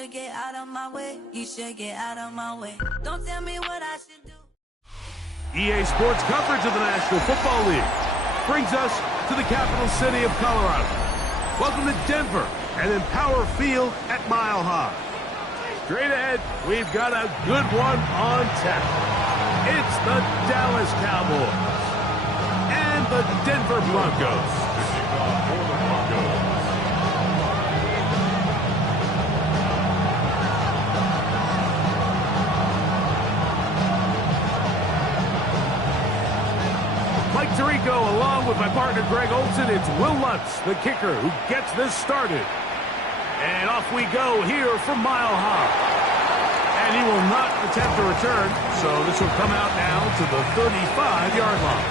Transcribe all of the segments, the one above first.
should get out of my way. You should get out of my way. Don't tell me what I should do. EA Sports coverage of the National Football League brings us to the capital city of Colorado. Welcome to Denver and then Power Field at Mile High. Straight ahead, we've got a good one on tap. It's the Dallas Cowboys and the Denver Broncos. Mike Tirico, along with my partner Greg Olson, it's Will Lutz, the kicker, who gets this started. And off we go here from Mile High. And he will not attempt a return, so this will come out now to the 35-yard line.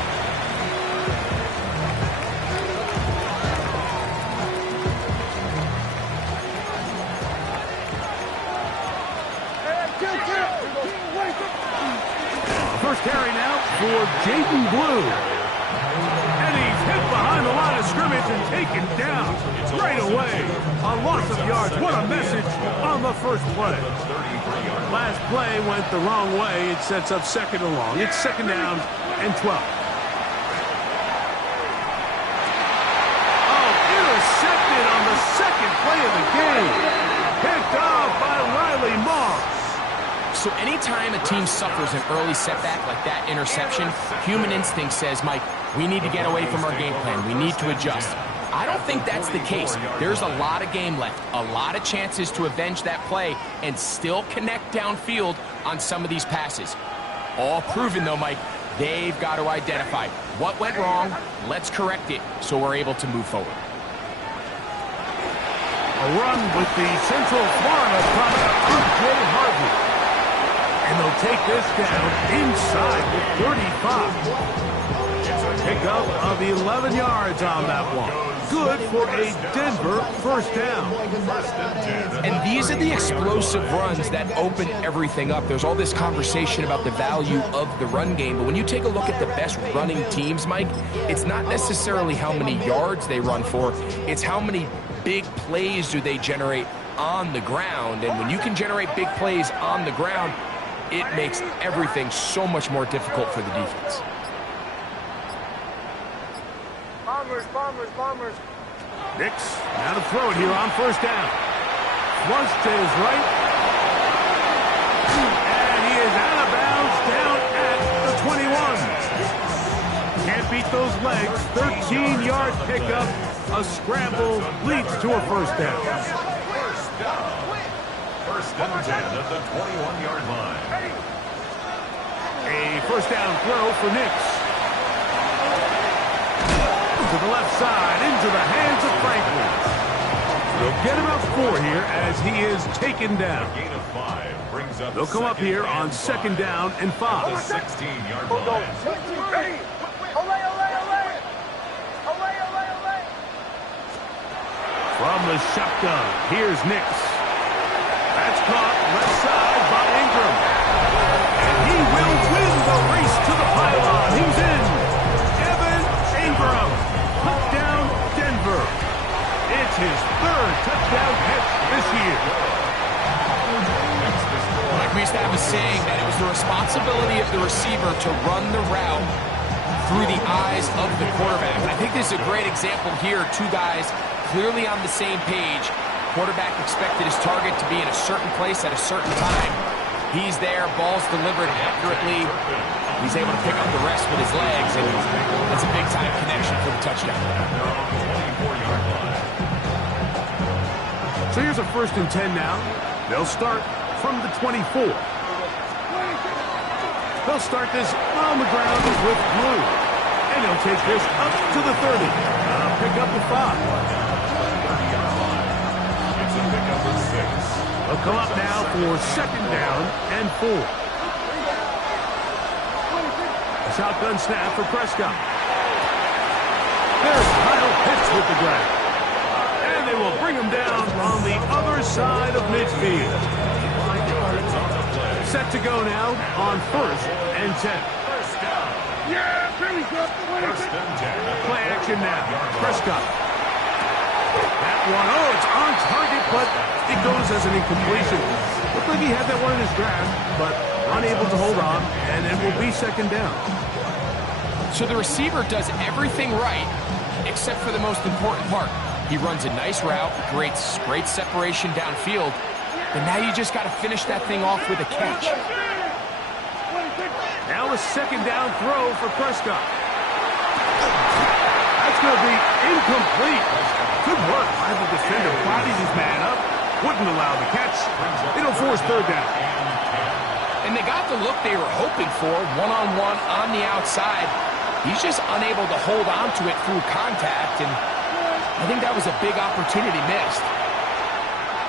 First carry now for Jaden Blue. And he's hit behind the line of scrimmage and taken down right away. A loss of yards. What a message on the first play. Last play went the wrong way. It sets up second and long. It's second down and 12. Oh, intercepted on the second play of the game. Picked off by Riley Moss. So anytime a team suffers an early setback like that interception, human instinct says, Mike, we need to get away from our game plan. We need to adjust. I don't think that's the case. There's a lot of game left, a lot of chances to avenge that play and still connect downfield on some of these passes. All proven, though, Mike, they've got to identify what went wrong, let's correct it so we're able to move forward. A run with the Central Florida product of Jay Harvey. And they'll take this down inside the 35. Pickup of 11 yards on that one. Good for a Denver first down. And these are the explosive runs that open everything up. There's all this conversation about the value of the run game, but when you take a look at the best running teams, Mike, it's not necessarily how many yards they run for, it's how many big plays do they generate on the ground. And when you can generate big plays on the ground, it makes everything so much more difficult for the defense. Bombers. Nix, now to throw it here on first down. Flush to his right. And he is out of bounds down at the 21. Can't beat those legs. 13-yard pickup. A scramble leads to a first down. First down 10 at the 21-yard line. A first down throw for Nix. To the left side, into the hands of Franklin. They'll get him up 4 here as he is taken down. Gain of 5 brings up. They'll come up here on second down and 5. The 16-yard line. From the shotgun, here's Nix. That's caught left side by Ingram. And he will win the race to the pylon. He's in. Evan Ingram. Touchdown, Denver. It's his 3rd touchdown catch this year. Like we used to have a saying that it was the responsibility of the receiver to run the route through the eyes of the quarterback. And I think this is a great example here. 2 guys clearly on the same page. Quarterback expected his target to be in a certain place at a certain time. He's there, ball's delivered accurately. He's able to pick up the rest with his legs, and that's a big-time connection for the touchdown. So here's a 1st and 10 now. They'll start from the 24. They'll start this on the ground with Blue. And they'll take this up to the 30. Pick up the 5. It's a pickup of 6. They'll come up now for second down and 4. A shotgun snap for Prescott. There's Kyle Pitts with the grab. And they will bring him down on the other side of midfield. Set to go now on 1st and 10. Yeah, Billy, First and 10. Play action now. Prescott. That one, oh, it's on target but it goes as an incompletion. Looked like he had that one in his grasp, but unable to hold on, and it will be second down. So the receiver does everything right, except for the most important part. He runs a nice route, great separation downfield, but now you just got to finish that thing off with a catch. Now a second down throw for Prescott. That's going to be incomplete. Good work by the defender. Bodies his man up. Wouldn't allow the catch. It'll force third down. And they got the look they were hoping for, one-on-one on the outside. He's just unable to hold on to it through contact, and I think that was a big opportunity missed.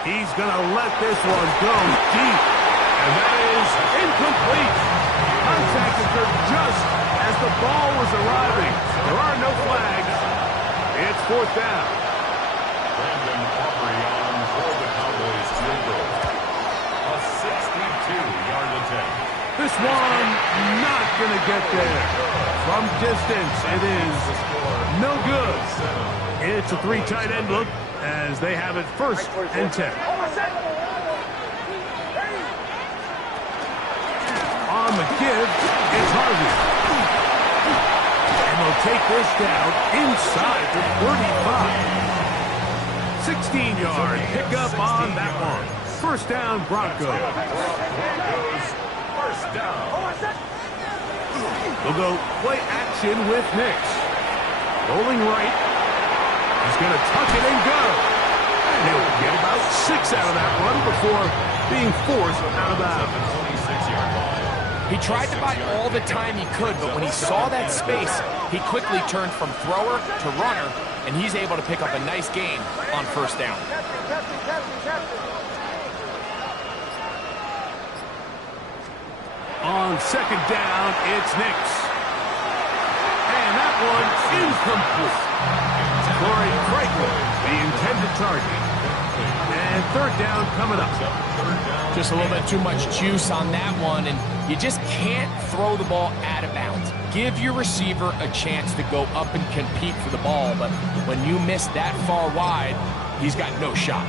He's going to let this one go deep, and that is incomplete. Contact occurred just as the ball was arriving. There are no flags. It's fourth down. Brandon Aubrey on for the Cowboys field goal. A 62-yard attempt. This one not going to get there. From distance, it is no good. It's a three tight end look as they have it first and 10. On the give, it's Harvey. And they'll take this down inside the 35. 16-yard pickup on that one. First down, Broncos. First down. They'll go play action with Nix. Rolling right. He's going to tuck it and go. And he'll get about 6 out of that run before being forced out of bounds. He tried to buy all the time he could, but when he saw that space, he quickly turned from thrower to runner, and he's able to pick up a nice gain on first down. On second down, it's Nix. And that one incomplete. Corey Franklin, the intended target. And third down coming up. Just a little bit too much juice on that one, and you just can't throw the ball out of bounds. Give your receiver a chance to go up and compete for the ball, but when you miss that far wide, he's got no shot.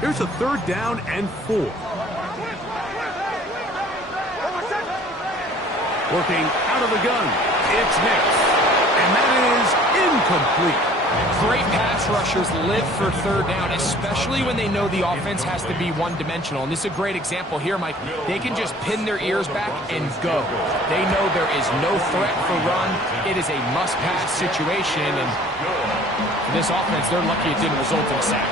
Here's a third down and 4. Working out of the gun, it's Nix. And that is incomplete. Great pass rushers live for third down, especially when they know the offense has to be one-dimensional. And this is a great example here, Mike. They can just pin their ears back and go. They know there is no threat for run. It is a must-pass situation, and for this offense, they're lucky it didn't result in a sack.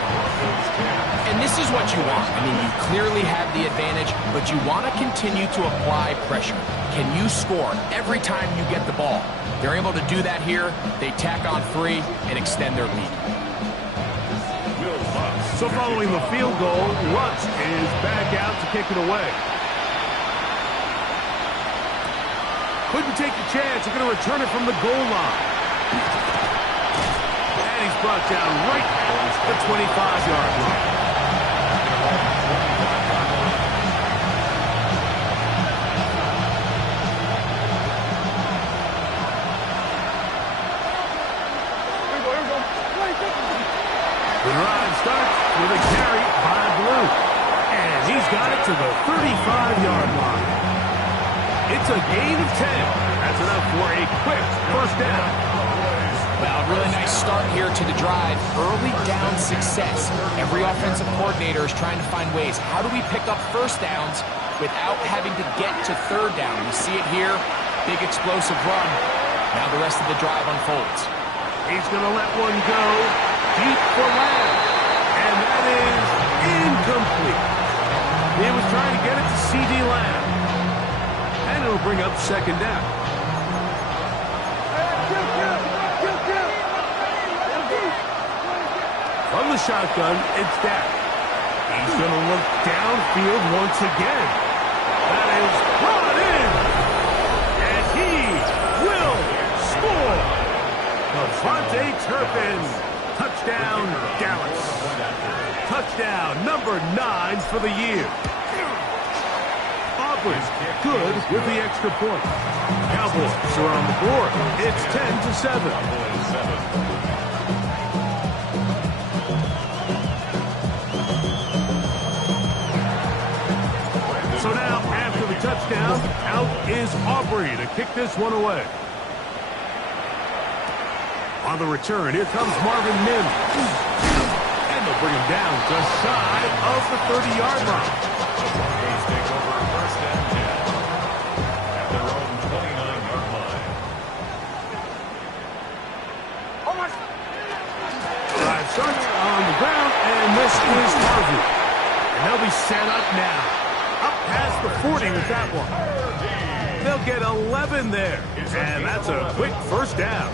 And this is what you want. I mean, you clearly have the advantage, but you want to continue to apply pressure. Can you score every time you get the ball? They're able to do that here. They tack on 3 and extend their lead. So following the field goal, Lutz is back out to kick it away. Couldn't take the chance. They're going to return it from the goal line. And he's brought down right at the 25-yard line. The drive starts with a carry by Blue. And he's got it to the 35-yard line. It's a gain of 10. That's enough for a quick first down. Well, really nice start here to the drive. Early down success. Every offensive coordinator is trying to find ways. How do we pick up first downs without having to get to third down? We see it here. Big explosive run. Now the rest of the drive unfolds. He's going to let one go deep for Lamb. And that is incomplete. He was trying to get it to C.D. Lamb. And it'll bring up second down. From the shotgun, it's Dak. He's going to look downfield once again. That is brought in. And he will score. Devontae Turpin. Touchdown, Dallas. Touchdown, number 9 for the year. Aubrey, good with the extra point. Cowboys are on the board. It's 10-7. field is Aubrey to kick this one away. On the return, here comes Marvin Mims. And they'll bring him down just shy of the 30-yard line. Broncos take over first and 10 at their own 29-yard line. Drive starts on the ground, and this is Harvey. And they'll be set up now. Up past the 40 with that one. They'll get 11 there. And that's a quick first down.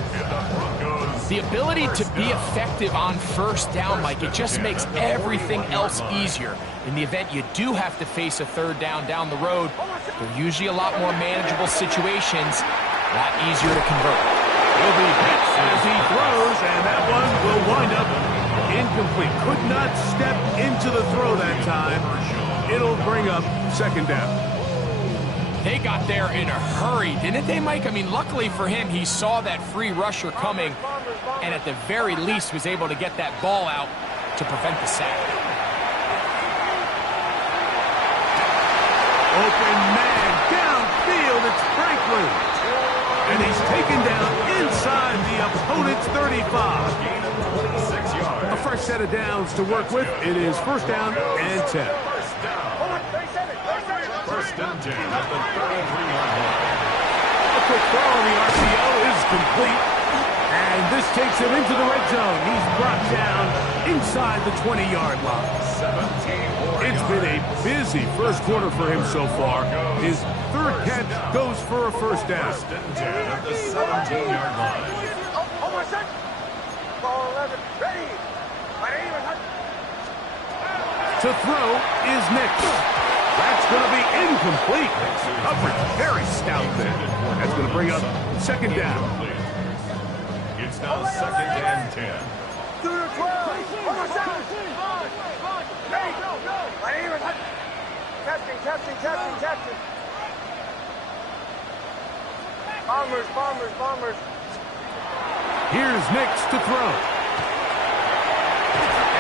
The ability to be effective on first down, Mike, it just makes everything else easier. In the event you do have to face a third down the road, they're usually a lot more manageable situations, a lot easier to convert. He'll be hit as he throws, and that one will wind up incomplete. Could not step into the throw that time. It'll bring up second down. They got there in a hurry, didn't they, Mike? I mean, luckily for him, he saw that free rusher coming, and at the very least was able to get that ball out to prevent the sack. Open man downfield, it's Franklin. And he's taken down inside the opponent's 35. A fresh set of downs to work with. It is first down and 10. First and 10 at the 33-yard line. A quick throw on the RPO is complete. And this takes him into the red zone. He's brought down inside the 20-yard line. 17 It's been a busy first quarter for him so far. His third catch goes for a first down. First and 10 at the 17-yard line. To throw is Nick. That's going to be incomplete. Coverage very stout there. That's going to bring up second down. It's now second and 10. Testing. Bombers. Here's Nix to throw.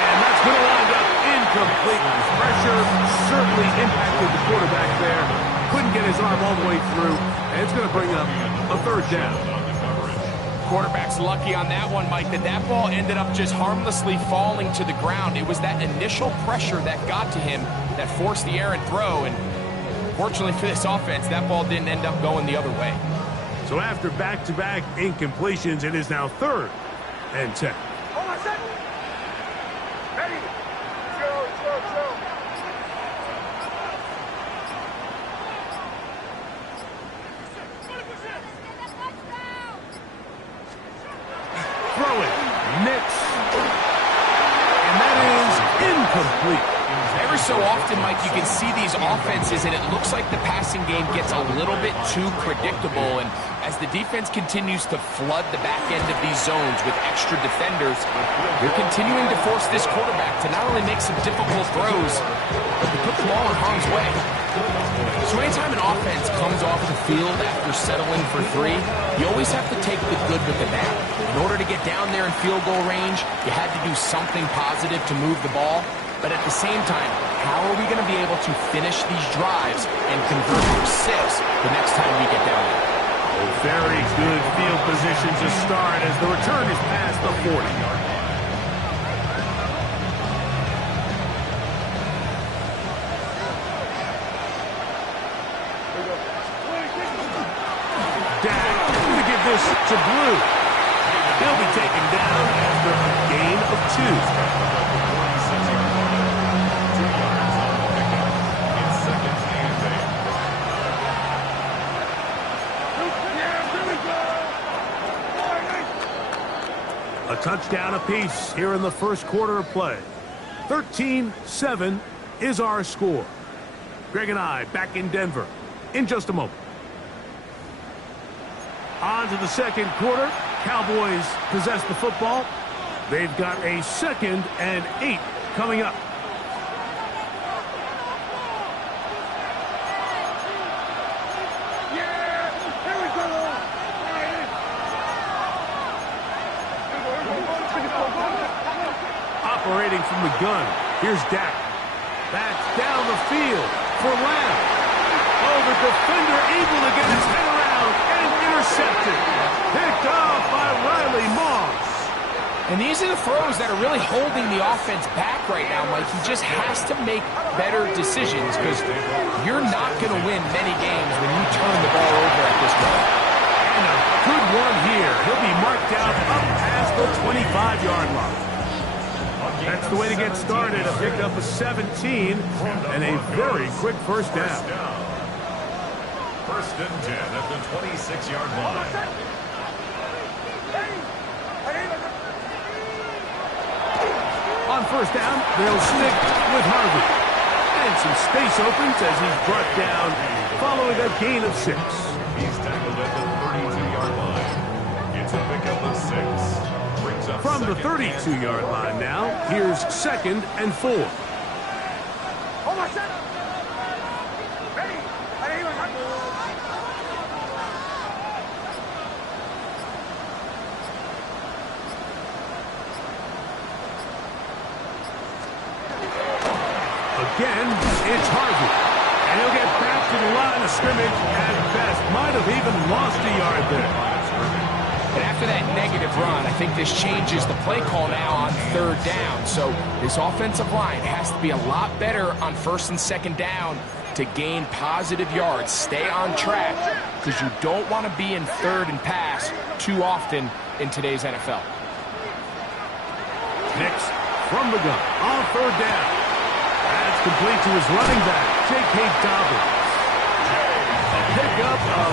And that's going to wind up incomplete. Pressure certainly impacted the quarterback there. Couldn't get his arm all the way through. And it's going to bring up a third down. Quarterback's lucky on that one, Mike, that ball ended up just harmlessly falling to the ground. It was that initial pressure that got to him that forced the errant throw, and fortunately for this offense, that ball didn't end up going the other way. So after back-to-back incompletions, it is now third and 10. Ready. Throw. Throw it. Nix. And that is incomplete. Every so often, Mike, you can see these offenses, and it looks like the passing game gets a little bit too predictable. And as the defense continues to flood the back end of these zones with extra defenders, they're continuing to force this quarterback to not only make some difficult throws, but to put the ball in harm's way. So anytime an offense comes off the field after settling for three, you always have to take the good with the bad. In order to get down there in field goal range, you had to do something positive to move the ball. But at the same time, how are we going to be able to finish these drives and convert from 6 the next time we get down there? Very good field position to start as the return is past the 40-yard line. Dak going to give this to Blue. He'll be taken down after a gain of 2. A touchdown apiece here in the first quarter of play. 13-7 is our score. Greg and I back in Denver in just a moment. On to the second quarter. Cowboys possess the football. They've got a 2nd and 8 coming up. Operating from the gun. Here's Dak. That's down the field for Lamb. Oh, the defender able to get his head around and intercepted. Picked off by Riley Moss. And these are the throws that are really holding the offense back right now, Mike. He just has to make better decisions because you're not going to win many games when you turn the ball over at this point. And a good one here. He'll be marked down up past the 25-yard line. That's the way to get started. A pickup of 17 and a very quick first down. First and 10 at the 26-yard line. On first down, they'll stick with Harvey. And some space opens as he's brought down following a gain of 6. He's tackled at the 32-yard line. It's a pickup of 6. Brings up From the 32-yard line now, here's 2nd and 4. Hold on, set. Ready. Again, it's Harvey. And he'll get back to the line of scrimmage at best. Might have even lost a yard there. But after that negative run, I think this changes the play call now on 3rd down. So this offensive line has to be a lot better on 1st and 2nd down to gain positive yards. Stay on track because you don't want to be in 3rd and pass too often in today's NFL. Nix from the gun on 3rd down. That's complete to his running back, J.K. Dobbins. A pickup of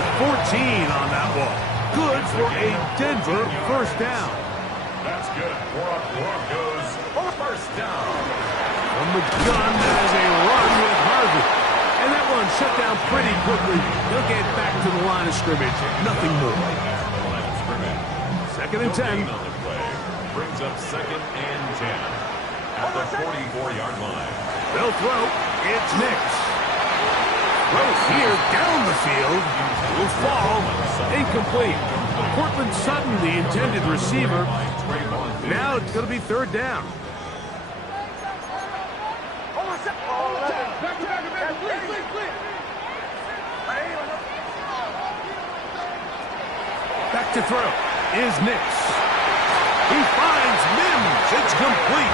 14 on that ball. Good for a Denver first down. That's good for a Broncos first down. From the gun, there's a run with Harvey. And that one shut down pretty quickly. He'll get back to the line of scrimmage. Nothing more. Line of scrimmage. 2nd and 10. On the play. Brings up 2nd and 10 at the 44-yard line. They'll throw. It's Nix. Throw here down the field. Will fall. Incomplete. Cortland Sutton, the intended receiver. Now it's going to be 3rd down. Back to throw is Nix. He finds Mims. It's complete.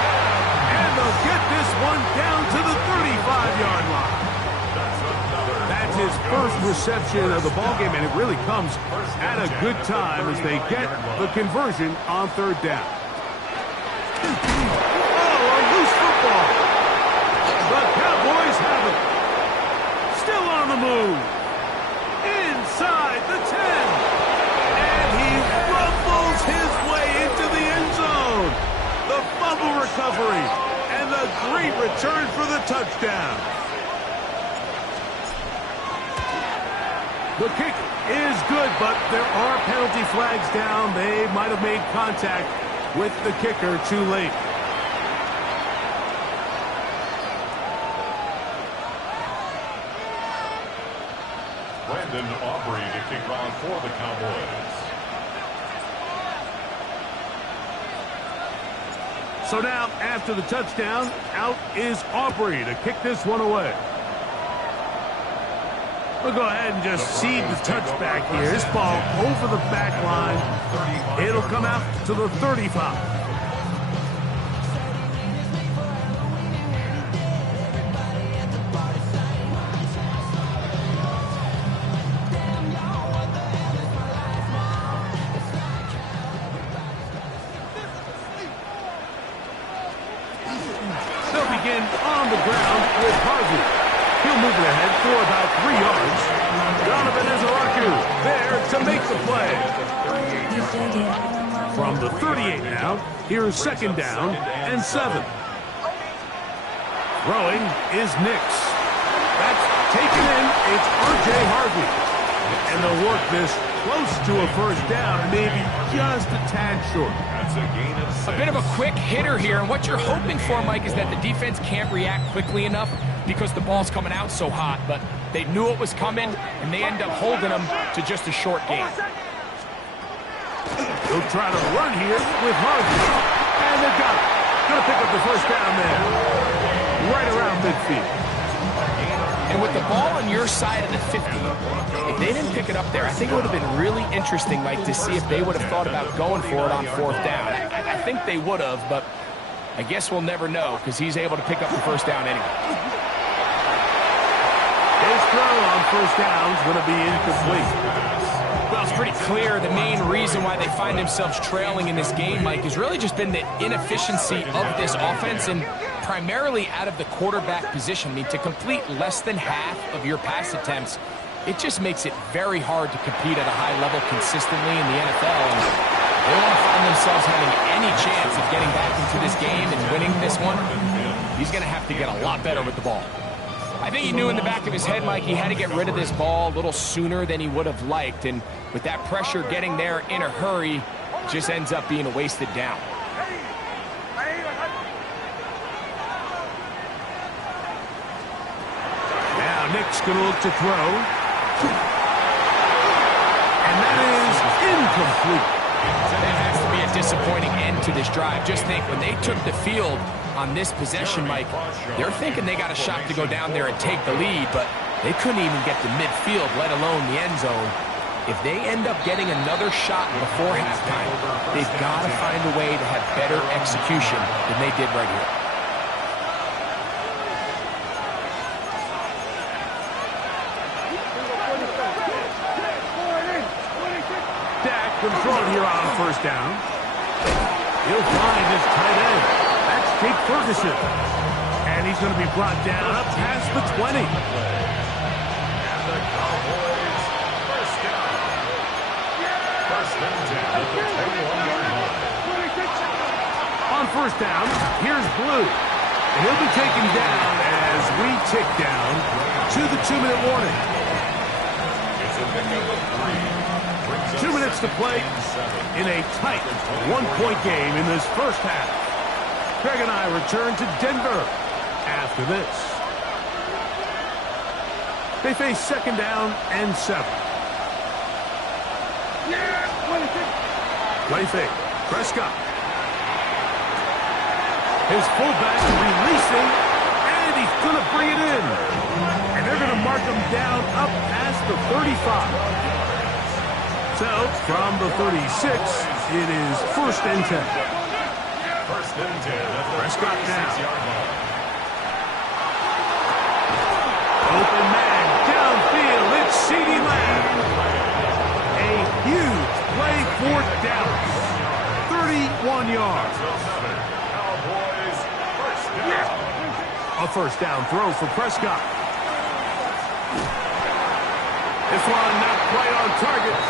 And they'll get this one down to the 35-yard line. That's his first reception of the ballgame, and it really comes at a good time as they get the conversion on 3rd down. Oh, a loose football. The Cowboys have it. Still on the move. Inside the 10. And he rumbles his way into the end zone. The fumble recovery and the great return for the touchdown. The kick is good, but there are penalty flags down. They might have made contact with the kicker too late. Brandon Aubrey to kick off for the Cowboys. So now, after the touchdown, out is Aubrey to kick this one away. We'll go ahead and just cede the touchback here. This ball over the back line. It'll come out to the 35. They'll begin on the ground with Harvey. He'll move it ahead for about 3 yards. Donovan Ezaraku there to make the play. From the 38 now, here's 2nd down and 7. Throwing is Nix. That's taken in. It's R.J. Harvey. And they'll work this close to a first down, maybe just a tad short. That's a gain of 6. A bit of a quick hitter here, and what you're hoping for, Mike, is that the defense can't react quickly enough because the ball's coming out so hot, but they knew it was coming, and they end up holding them to just a short gain. They'll try to run here with Harvey, and they've got it. Gonna pick up the first down there, right around midfield. And with the ball on your side of the 50, if they didn't pick it up there, I think it would have been really interesting, Mike, to see if they would have thought about going for it on 4th down. I think they would have, but I guess we'll never know because he's able to pick up the 1st down anyway. His throw on 1st down is going to be incomplete. Well, it's pretty clear the main reason why they find themselves trailing in this game, Mike, has really just been the inefficiency of this offense and primarily out of the quarterback position. I mean, to complete less than half of your pass attempts, it just makes it very hard to compete at a high level consistently in the NFL. And they want to find themselves having any chance of getting back into this game and winning this one. He's going to have to get a lot better with the ball. I think he knew in the back of his head, Mike, he had to get rid of this ball a little sooner than he would have liked. And with that pressure getting there in a hurry, it just ends up being a wasted down. Now Nick's going to look to throw. And that is incomplete. That has to be a disappointing end to this drive. Just think, when they took the field on this possession, Mike, they're thinking they got a shot to go down there and take the lead, but they couldn't even get to midfield, let alone the end zone. If they end up getting another shot before halftime, they've got to find a way to have better execution than they did right here. Been thrown here on 1st down. He'll find his tight end. That's Jake Ferguson. And he's going to be brought down up past the 20. And the Cowboys, 1st down. 1st and 10 at the 21-yard line. On 1st down, here's Blue. And he'll be taken down as we tick down to the 2-minute warning. It's a pickup of 3. 2 minutes to play in a tight 1-point game in this 1st half. Greg and I return to Denver after this. They face 2nd down and 7. Play fake. Prescott. His fullback releasing, and he's going to bring it in. And they're going to mark him down up past the 35. So, from the 36, it is 1st and 10. 1st and 10. Prescott now. Open man, downfield, it's CeeDee Lamb. A huge play for Dallas. 31 yards. Cowboys, 1st down. A 1st down throw for Prescott. This one not quite on target.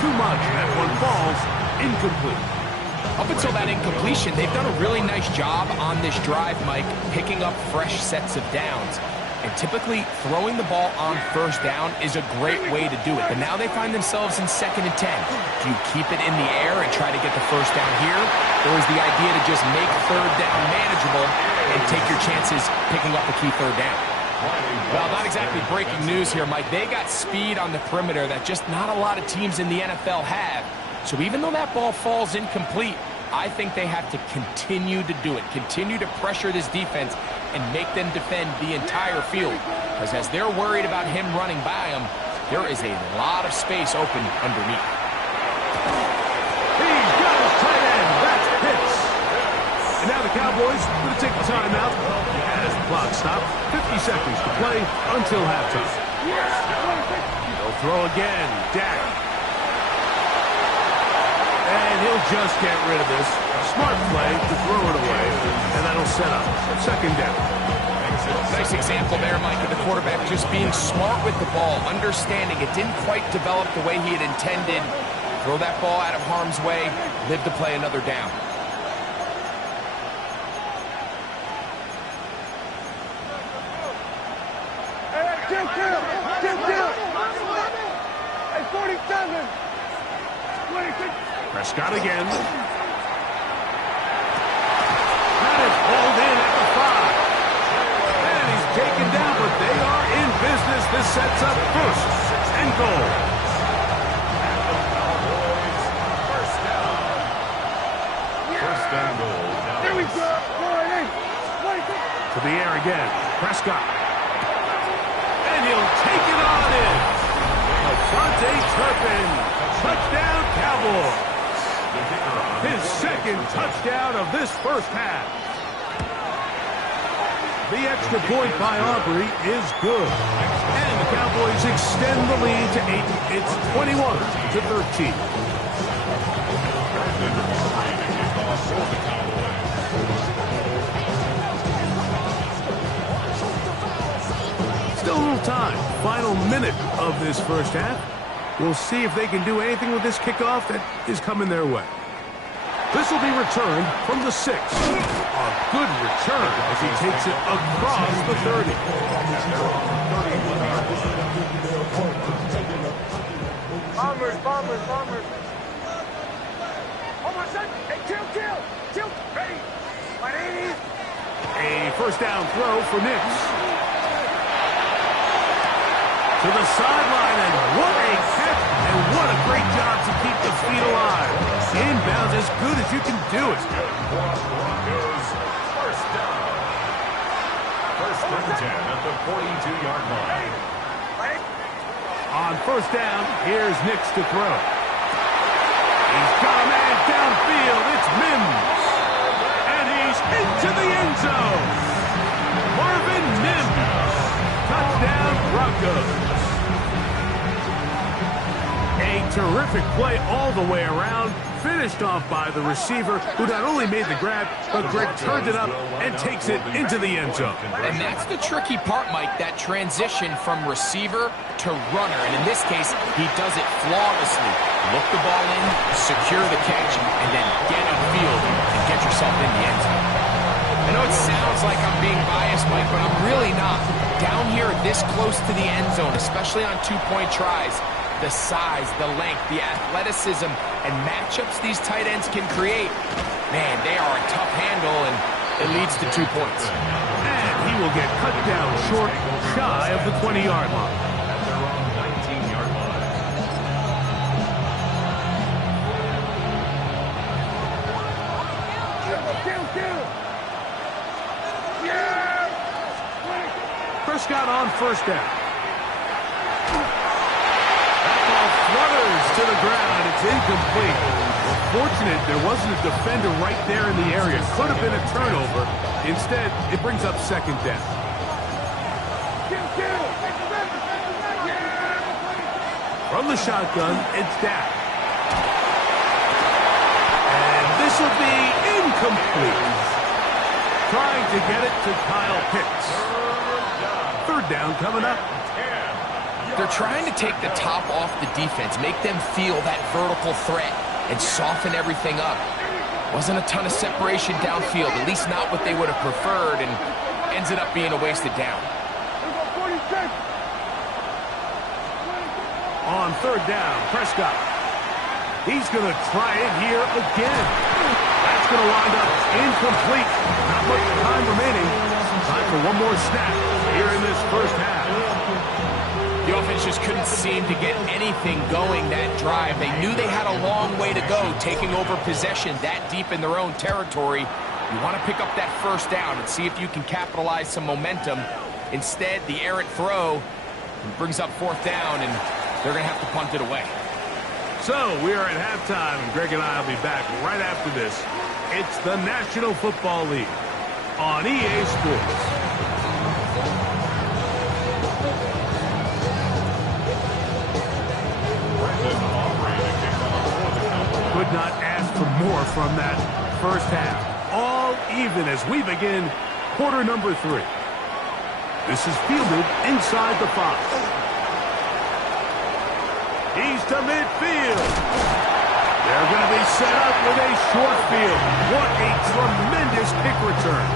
Too much. That one falls incomplete. Up until that incompletion, they've done a really nice job on this drive, Mike, picking up fresh sets of downs. And typically, throwing the ball on 1st down is a great way to do it. But now they find themselves in 2nd and 10. Do you keep it in the air and try to get the 1st down here? Or is the idea to just make 3rd down manageable and take your chances picking up the key 3rd down? Well, not exactly breaking news here, Mike. They got speed on the perimeter that just not a lot of teams in the NFL have. So even though that ball falls incomplete, I think they have to continue to do it. Continue to pressure this defense and make them defend the entire field. Because as they're worried about him running by them, there is a lot of space open underneath. He's got his tight end. That's Pitts. And now the Cowboys going to take the timeout. As the clock stops, 50 seconds to play until halftime. They'll throw again. Dak. And he'll just get rid of this. Smart play to throw it away. And that'll set up 2nd down. Nice example there, Mike, of the quarterback just being smart with the ball, understanding it didn't quite develop the way he had intended. Throw that ball out of harm's way, live to play another down. Hey, 47. 26. Prescott again. That is pulled in at the 5. And he's taken down, but they are in business. This sets up 1st and goal. First down. 1st and goal. Here we go. To the air again. Prescott. he'll take it on in. Levante Turpin, touchdown Cowboys. His second touchdown of this first half. The extra point by Aubrey is good. And the Cowboys extend the lead to 8. It's 21-13. Still a little time. Final minute of this first half. We'll see if they can do anything with this kickoff that is coming their way. This will be returned from the 6. A good return as he takes it across the 30. Bombers. Almost done. Hey, kill. Ready. Ready. A first down throw for Nix. To the sideline, and what a catch, and what a great job to keep the feet alive. Inbounds as good as you can do it. Broncos, first down. First and 10 at the 42-yard line. On first down, here's Nix to throw. He's got a man downfield. It's Mims. And he's into the end zone. Marvin Mims. Touchdown, Broncos. A terrific play all the way around, finished off by the receiver, who not only made the grab, but Greg turned it up and takes it into the end zone. And that's the tricky part, Mike, that transition from receiver to runner. And in this case, he does it flawlessly. Look the ball in, secure the catch, and then get upfield and get yourself in the end zone. I know it sounds like I'm being biased, Mike, but I'm really not. Down here this close to the end zone, especially on two-point tries, the size, the length, the athleticism, and matchups these tight ends can create, man, they are a tough handle, and it leads to 2 points. And he will get cut down short, shy of the 20-yard line. At their own 19-yard line. Kill. Yeah! Prescott on first down. That ball flutters to the ground. It's incomplete. Fortunate there wasn't a defender right there in the area. Could have been a turnover. Instead, it brings up second down. From the shotgun, it's Dak. And this will be incomplete. Trying to get it to Kyle Pitts. Third down coming up. They're trying to take the top off the defense, make them feel that vertical threat, and soften everything up. Wasn't a ton of separation downfield, at least not what they would have preferred, and ends it up being a wasted down. On third down, Prescott. He's going to try it here again. That's going to wind up incomplete. Not much time remaining. Time for one more snap here in this first half. The offense just couldn't seem to get anything going that drive. They knew they had a long way to go, taking over possession that deep in their own territory. You want to pick up that first down and see if you can capitalize some momentum. Instead, the errant throw brings up fourth down, and they're going to have to punt it away. So we are at halftime, and Greg and I will be back right after this. It's the National Football League on EA Sports. Could not ask for more from that first half. All even as we begin quarter number 3. This is fielded inside the 5. He's to midfield. They're going to be set up with a short field. What a tremendous kick return.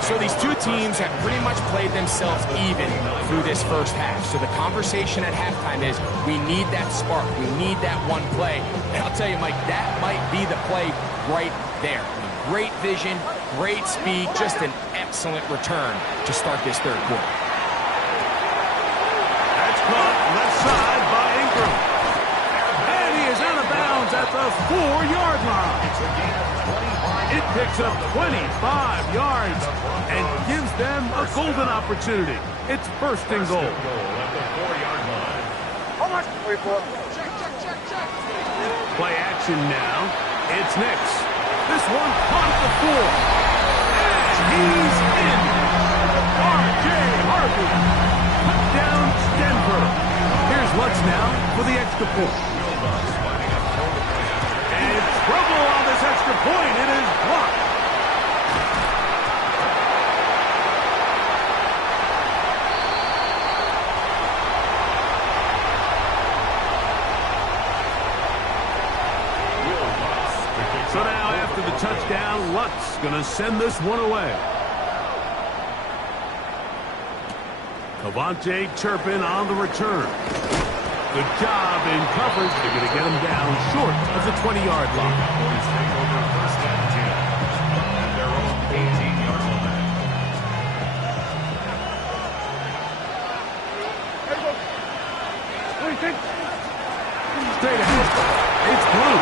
So these two teams have pretty much played themselves even through this first half. So the conversation at halftime is, we need that spark. We need that one play. And I'll tell you, Mike, that might be the play right there. Great vision, great speed, just an excellent return to start this third quarter. That's caught left side by Ingram. And he is out of bounds at the 4-yard line. It's picks up 25 yards and gives them a golden opportunity. It's first and goal. At the 4-yard line. How much? Wait for it. Play action now. It's Nix. This one caught at the 4. And he's in. R.J. Harvey. Touchdown, Denver. Here's Lutz now for the extra point. And trouble on this extra point. It is blocked. So now after the touchdown, Lutz going to send this one away. Cavante Turpin on the return. Good job in coverage. They're going to get him down short of the 20-yard line. Cowboys take over first and 10 at their own 18-yard line. What do you think? Straight ahead. It's Blue.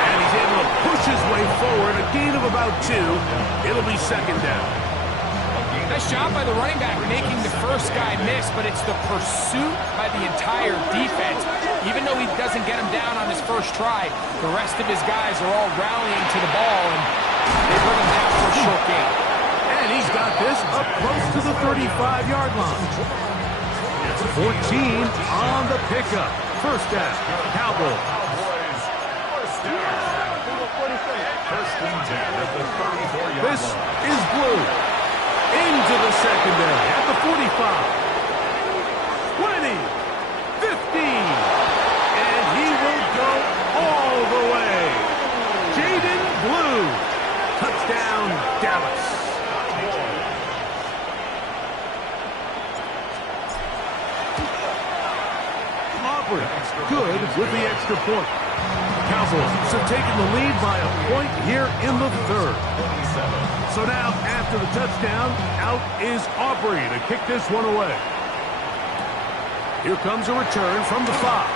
And he's able to push his way forward. A gain of about 2. It'll be second down. Nice job by the running back making the first guy miss, but it's the pursuit by the entire defense. Even though he doesn't get him down on his first try, the rest of his guys are all rallying to the ball, and they bring him down for a short gain. And he's got this up close to the 35-yard line. It's 14 on the pickup. First down, Cowboys. First and 10 at the 34-yard line. This is Blue. Into the secondary at the 45. 20. 15. And he will go all the way. Jaden Blue. Touchdown, Dallas. Aubrey, good with the extra point. Cowboys have taken the lead by a point here in the third. So now, after the touchdown, out is Aubrey to kick this one away. Here comes a return from the 5.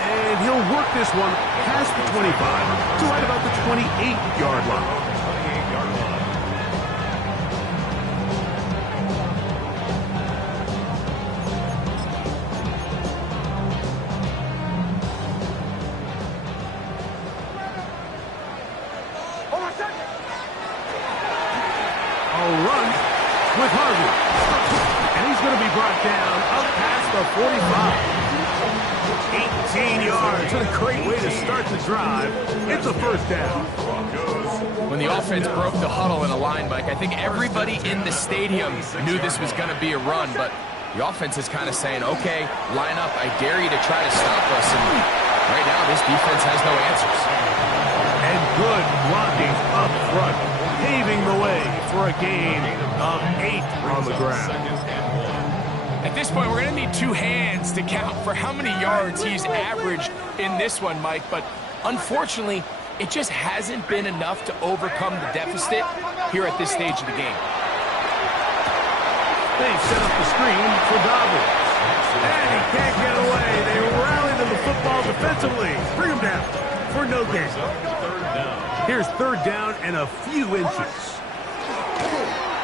And he'll work this one past the 25 to right about the 28-yard line. Run with Harvey. And he's going to be brought down up past the 45. 18 yards. What a great way to start the drive. It's a first down. When the offense broke the huddle in a line, Mike, I think everybody in the stadium knew this was going to be a run, but the offense is kind of saying, okay, line up, I dare you to try to stop us. And right now, this defense has no answers. And good blocking up front, paving the way for a gain of 8 on the ground. At this point, we're going to need 2 hands to count for how many yards he's averaged in this one, Mike. But unfortunately, it just hasn't been enough to overcome the deficit here at this stage of the game. They set up the screen for Dobbins. And he can't get away. They rally to the football defensively. Bring him down for no gain. Here's third down and a few inches.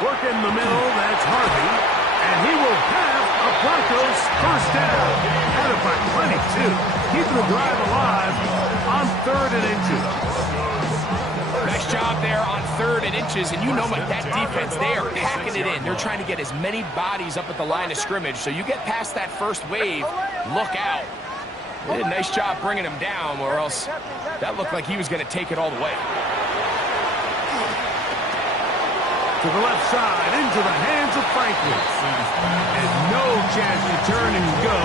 Work in the middle, that's Harvey. And he will have a Broncos first down. Had it by plenty, too. Keeping the drive alive on 3rd and inches. Nice job there on 3rd and inches. And you know, Mike, that defense, they are packing it in. They're trying to get as many bodies up at the line of scrimmage. So you get past that first wave, look out. They did a nice job bringing him down, or else that looked like he was going to take it all the way. To the left side, into the hands of Franklin. And no chance to turn and go.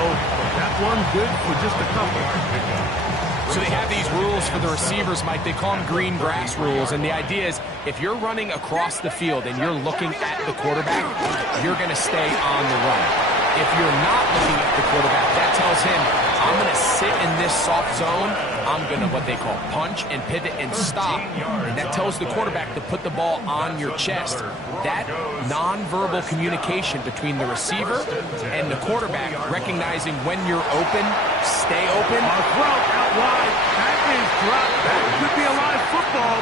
That one good for just a couple. So they have these rules for the receivers, Mike. They call them green grass rules. And the idea is if you're running across the field and you're looking at the quarterback, you're going to stay on the run. If you're not looking at the quarterback, that tells him, I'm going to sit in this soft zone. I'm going to what they call punch and pivot and stop. And that tells the quarterback to put the ball on your chest. That nonverbal communication between the receiver and the quarterback, recognizing when you're open, stay open. A throw out wide. That is drop. That could be a live football.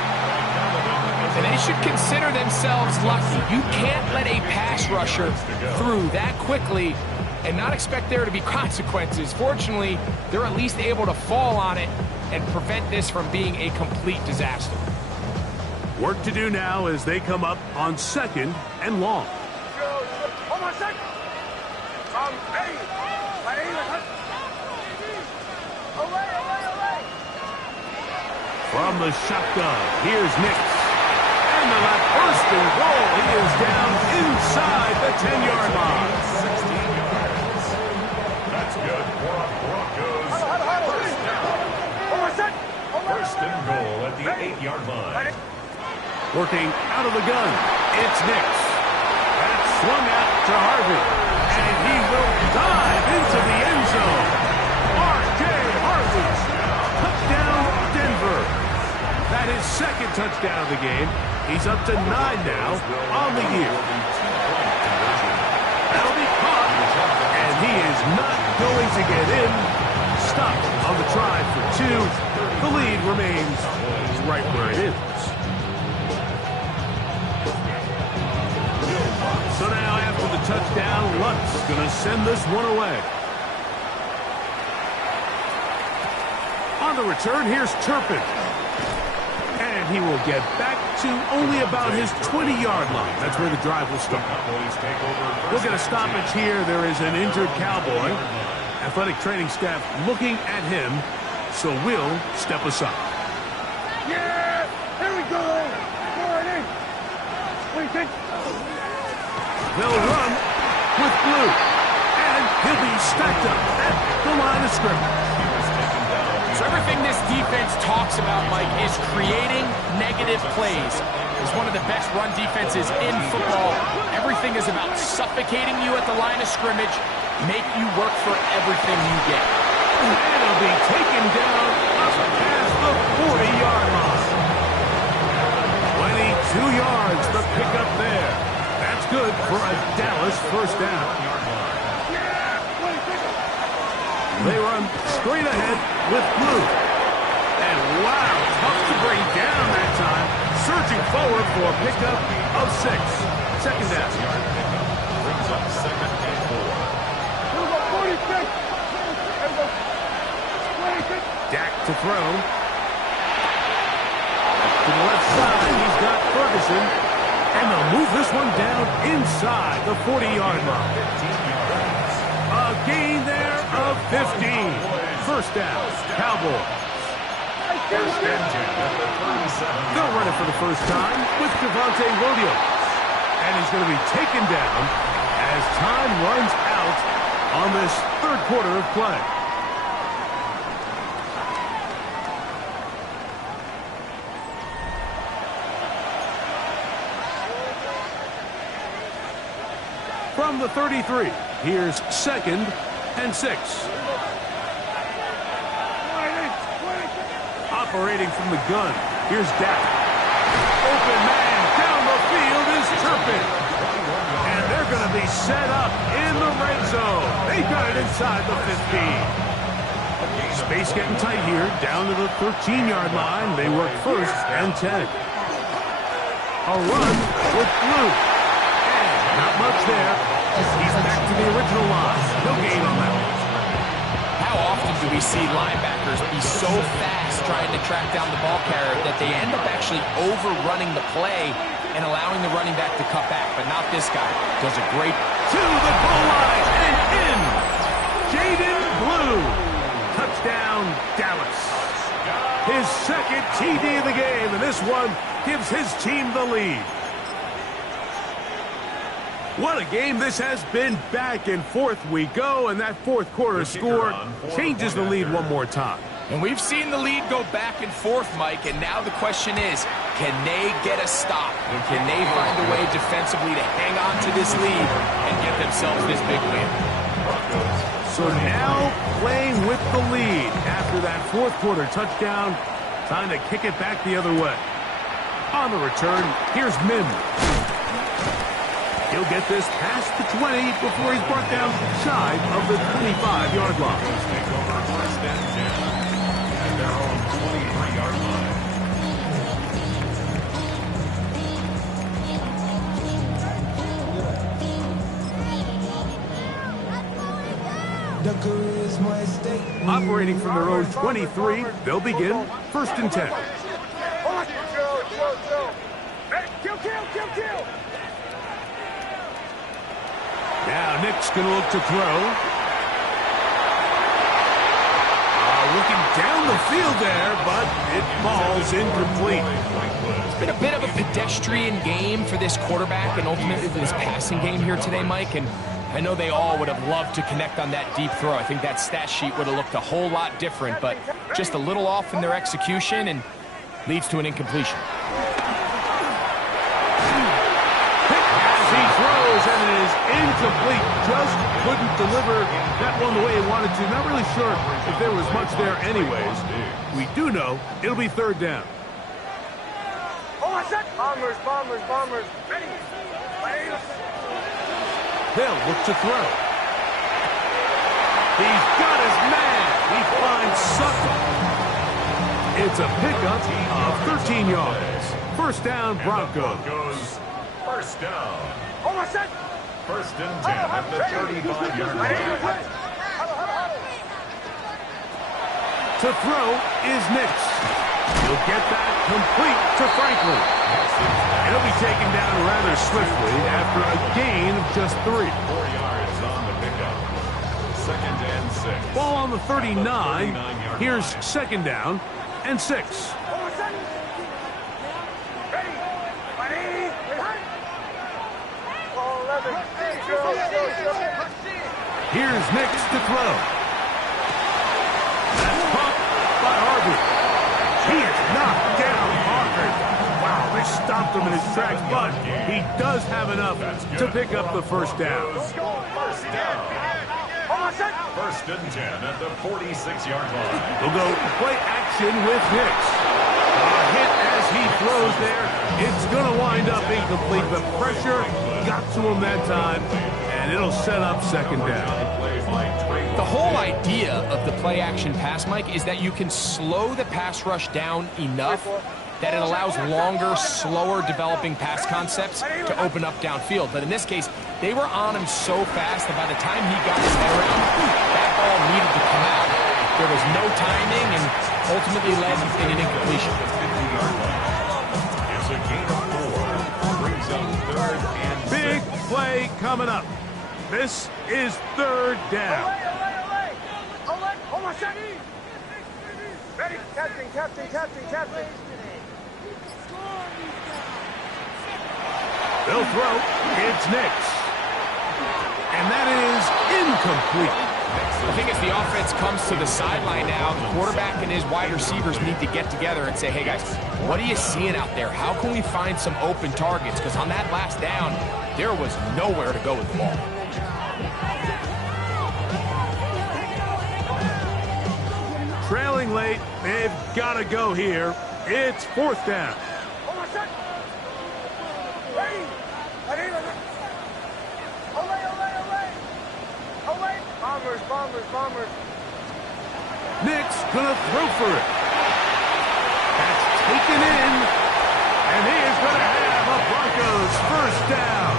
And they should consider themselves lucky. You can't let a pass rusher through that quickly and not expect there to be consequences. Fortunately, they're at least able to fall on it and prevent this from being a complete disaster. Work to do now as they come up on 2nd and long. Hold on a second. From the shotgun, here's Nix. And the left first and goal. He is down inside the 10-yard line. 16 yards. That's good for a Broncos first down. First and goal at the 8-yard line. Working out of the gun, it's Nix. That's swung out to Harvey. And he will dive into the end zone. R.J. Harvey. Touchdown, Denver. That is 2nd touchdown of the game. He's up to 9 now on the year. That'll be caught. And he is not going to get in. Stopped on the try for 2. The lead remains right where it is. So now after the touchdown, Lutz going to send this one away. On the return, here's Turpin. And he will get back to only about his 20-yard line. That's where the drive will start. We'll get a stoppage here. There is an injured Cowboy. Athletic training staff looking at him, so we'll step aside. Yeah! Here we go! What do you think? They'll run with Blue. And he'll be stacked up at the line of scrimmage. So everything this defense talks about, Mike, is creating negative plays. It's one of the best run defenses in football. Everything is about suffocating you at the line of scrimmage, make you work for everything you get. And it'll be taken down up past the 40-yard line. 22 yards, the pickup there. That's good for a Dallas first down. They run straight ahead with Blue. And wow, tough to bring down that time. Surging forward for a pickup of 6. 2nd down. Brings up 2nd and 4. Dak to throw. To the left side, he's got Ferguson. And they'll move this one down inside the 40-yard line. 15 yards. A gain there of 15. First down, Cowboys. First and 10 at the 37. They'll run it for the first time with Javonte Williams. And he's going to be taken down as time runs out on this 3rd quarter of play. From the 33, here's 2nd and 6. Operating from the gun, here's Dak. Open man down the field is Turpin. And they're going to be set up in the red zone. They got it inside the 15. Space getting tight here, down to the 13-yard line. They work 1st and 10. A run with Blue. And not much there. He's back to the original line. No gain on that one. How often do we see linebackers be so fast trying to track down the ball carrier that they end up actually overrunning the play and allowing the running back to cut back? But not this guy. Does a great... To the goal line and in. Jaden Blue. Touchdown, Dallas. His 2nd TD of the game, and this one gives his team the lead. What a game this has been. Back and forth we go, and that 4th quarter score changes the lead one more time. And we've seen the lead go back and forth, Mike, and now the question is, can they get a stop? And can they find a way defensively to hang on to this lead and get themselves this big win? So now playing with the lead after that 4th quarter touchdown, time to kick it back the other way. On the return, here's Mims. He'll get this past the 20 before he's brought down shy of the 25-yard line. Take over 1st and 10. And their own 23-yard Operating from their own 23, they'll begin 1st and 10. Now Nick's going to look to throw. Looking down the field there, but it falls incomplete. It's been a bit of a pedestrian game for this quarterback and ultimately for this passing game here today, Mike. And I know they all would have loved to connect on that deep throw. I think that stat sheet would have looked a whole lot different, but just a little off in their execution and leads to an incompletion. As he throws, and it is incomplete. Just couldn't deliver that one the way he wanted to. Not really sure if there was much there anyways. We do know it'll be 3rd down. Bombers. Ready. They'll look to throw. He's got his man. He finds Sutton. It's a pickup of 13 yards. 1st down, Broncos. 1st down. 1st and 10 at the 35-yard line. To throw is Nix. He'll get that complete to Franklin. He'll be taken down rather swiftly after a gain of just 3. 4 yards on the pickup. 2nd and 6. Ball on the 39. Here's 2nd down and 6. Here's Nix to throw. That's caught by Harvey. He is knocked down hard. Wow, they stopped him in his tracks, but he does have enough to pick up the 1st down. 1st down. 1st and 10 at the 46-yard line. We'll go play action with Nix. A hit as he throws there. It's going to wind up incomplete. The pressure got to him that time, and it'll set up 2nd down. The whole idea of the play-action pass, Mike, is that you can slow the pass rush down enough that it allows longer, slower developing pass concepts to open up downfield. But in this case, they were on him so fast that by the time he got his head around, that ball needed to come out. There was no timing and ultimately led in an incompletion. It's a gain of 4. Brings up 3rd and 6. Big play coming up. This is 3rd down. Ready, captain. They'll throw. It's Nix. And that is incomplete. I think as the offense comes to the sideline now, the quarterback and his wide receivers need to get together and say, hey guys, what are you seeing out there? How can we find some open targets? Because on that last down, there was nowhere to go with the ball. Trailing late, they've got to go here. It's 4th down. Bombers. Nix gonna throw for it. That's taken in, and he is gonna have a Broncos 1st down.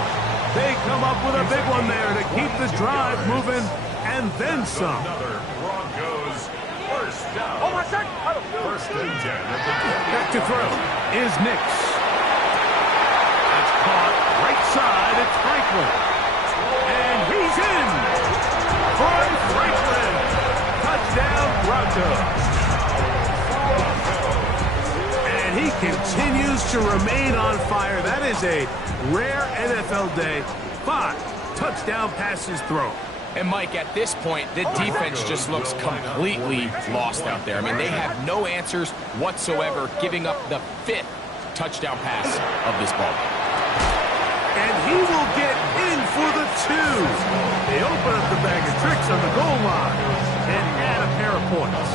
They come up with a big one there to keep this drive moving, and then some. Another Broncos 1st down. 1st and 10 at the 20. Back to throw is Nix. That's caught right side. It's Franklin, and he's in. Troy Franklin, touchdown Broncos. And he continues to remain on fire. That is a rare NFL day. 5 touchdown passes thrown. And Mike, at this point, the defense just looks completely lost out there. I mean, they have no answers whatsoever, giving up the 5th touchdown pass of this ball game. And he will get in for the 2. They open up the bag of tricks on the goal line and add a pair of points.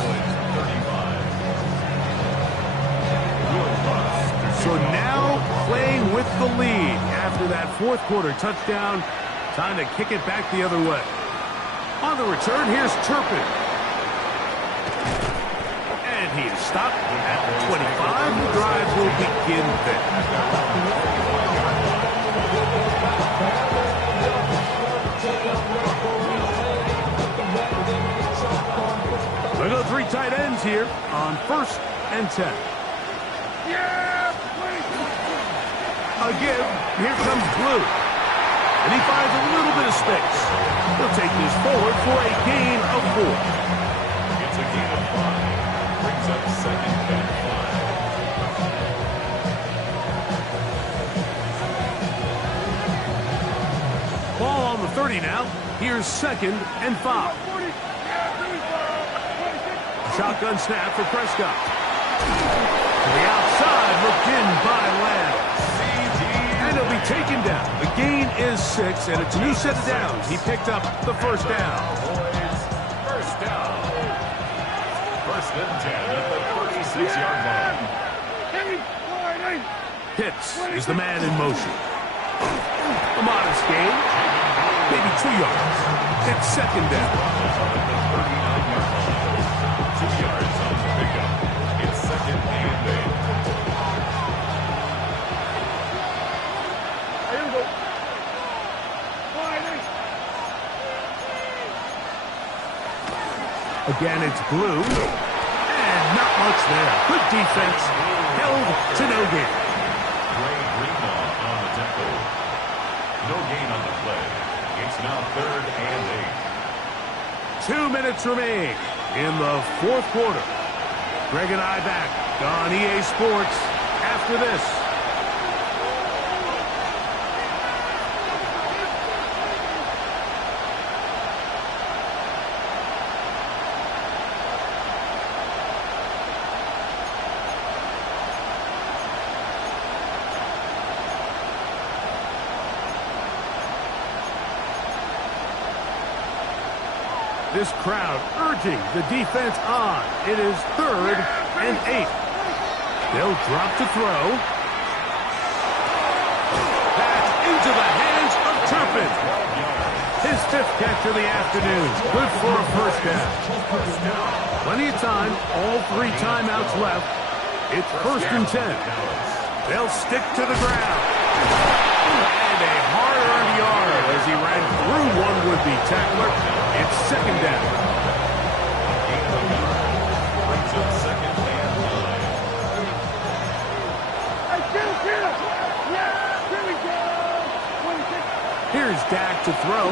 So now playing with the lead after that 4th quarter touchdown. Time to kick it back the other way. On the return, here's Turpin. And he is stopped at the 25. The drive will begin there. on 1st and 10. Yeah! Again, here comes Blue. And he finds a little bit of space. He'll take this forward for a gain of 4. It's a gain of 5. Brings up 2nd and 5. Ball on the 30 now. Here's 2nd and 5. Shotgun snap for Prescott. To the outside, looked in by Lamb. And he'll be taken down. The gain is 6, and it's a new set of downs. He picked up the 1st down. First down. 1st and 10 at the 36-yard line. Pitts is the man in motion. A modest gain. Maybe 2 yards. It's 2nd down. 2 yards on the pickup. It's 2nd and 8. Again, it's Blue. And not much there. Good defense. Held to no gain. Ray Greenlaw on the tackle. No gain on the play. It's now 3rd and 8. 2 minutes remain in the 4th quarter. Greg and I back on EA Sports after this. This crowd urging the defense on. It is 3rd and 8. They'll drop to throw. Pass into the hands of Turpin. His 5th catch of the afternoon. Good for a 1st down. Plenty of time. All 3 timeouts left. It's 1st and 10. They'll stick to the ground. And a hard-earned yard as he ran through one would-be tackler. It's 2nd down. Brings up 2nd and 9. Here's Dak to throw.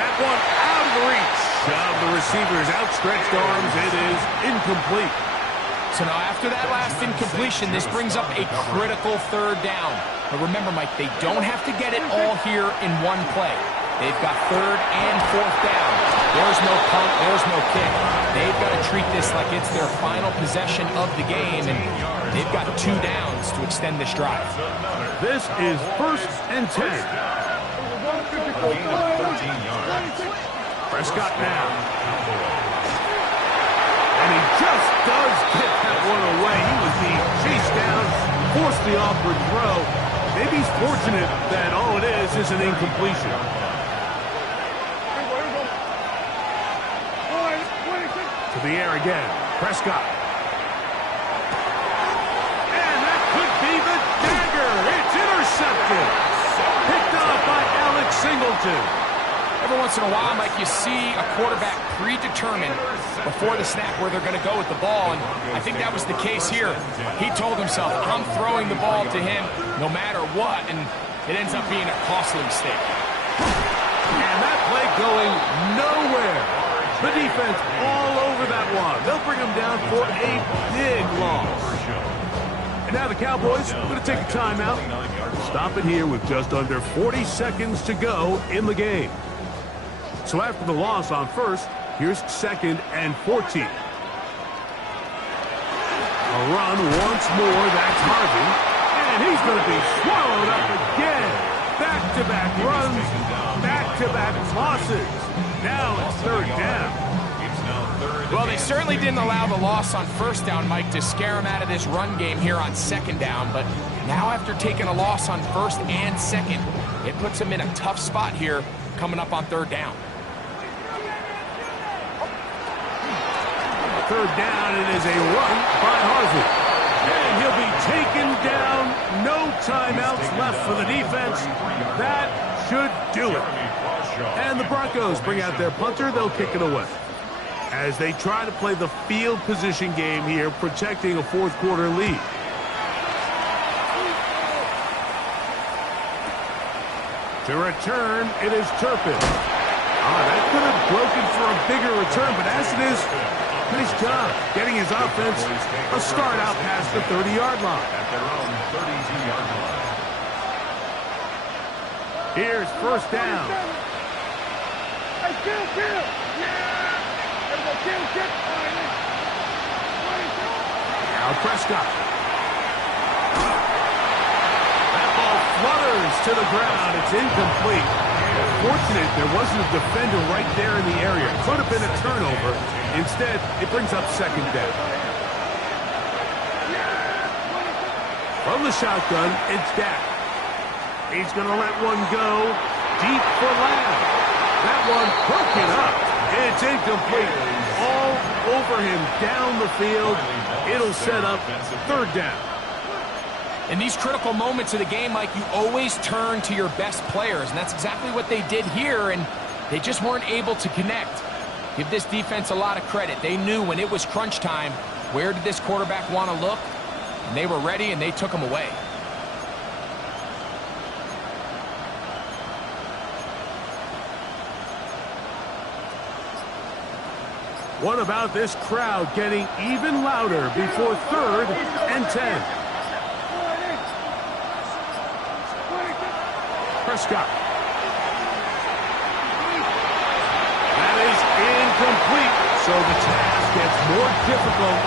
That one out of the reach of the receiver's outstretched arms. It is incomplete. So now after that last incompletion, this brings up a critical 3rd down. But remember, Mike, they don't have to get it all here in one play. They've got 3rd and 4th down. There's no punt, there's no kick. They've got to treat this like it's their final possession of the game, and they've got 2 downs to extend this drive. This is 1st and 10. Gain of 13 yards. Prescott now. And he just does get that one away. He was being chased down, forced the awkward throw. Maybe he's fortunate that all it is an incompletion. To the air again. Prescott. And that could be the dagger. It's intercepted. Picked up by Alex Singleton. Every once in a while, Mike, you see a quarterback predetermined before the snap where they're going to go with the ball, and I think that was the case here. He told himself, I'm throwing the ball to him no matter what, and it ends up being a costly mistake. And that play going nowhere. The defense all over that one. They'll bring him down for a big loss. And now the Cowboys are going to take a timeout. Stop it here with just under 40 seconds to go in the game. So after the loss on 1st, here's 2nd and 14. A run once more, that's Harvey. And he's going to be swallowed up again. Back-to-back runs, back-to-back losses. Now it's 3rd down. Well, they certainly didn't allow the loss on 1st down, Mike, to scare him out of this run game here on 2nd down. But now after taking a loss on 1st and 2nd, it puts him in a tough spot here coming up on 3rd down. 3rd down, it is a run by Harvey. And he'll be taken down. No timeouts left for the defense. That should do it. And the Broncos bring out their punter. They'll kick it away. as they try to play the field position game here, protecting a fourth quarter lead. To return, it is Turpin. That could have broken for a bigger return, but as it is, nice job getting his offense a start out past the 30-yard line. At their own 32-yard line. Here's first down. Hey, kill! Yeah! Everybody kill! Now Prescott. That ball flutters to the ground. It's incomplete. Fortunate there wasn't a defender right there in the area. Could have been a turnover. Instead, it brings up second down. From the shotgun, it's Dak. He's going to let one go deep for Lamb. That one broken up. It's incomplete. All over him down the field. It'll set up third down. In these critical moments of the game, Mike, you always turn to your best players, and that's exactly what they did here, and they just weren't able to connect. Give this defense a lot of credit. They knew when it was crunch time, where did this quarterback want to look, and they were ready, and they took him away. What about this crowd getting even louder before third and 10? Prescott. That is incomplete. So the task gets more difficult.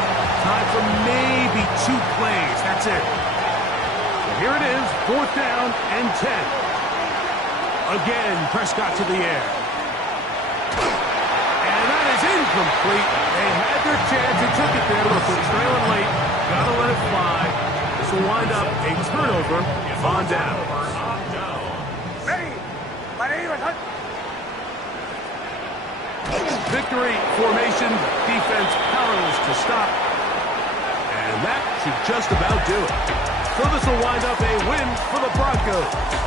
Time for maybe 2 plays. That's it. So here it is, fourth down and 10. Again, Prescott to the air. And that is incomplete. They had their chance. They took it there. Look, they're trailing late. Got to let it fly. This will wind up a turnover on down. Victory formation, defense powerless to stop. And that should just about do it. So this will wind up a win for the Broncos.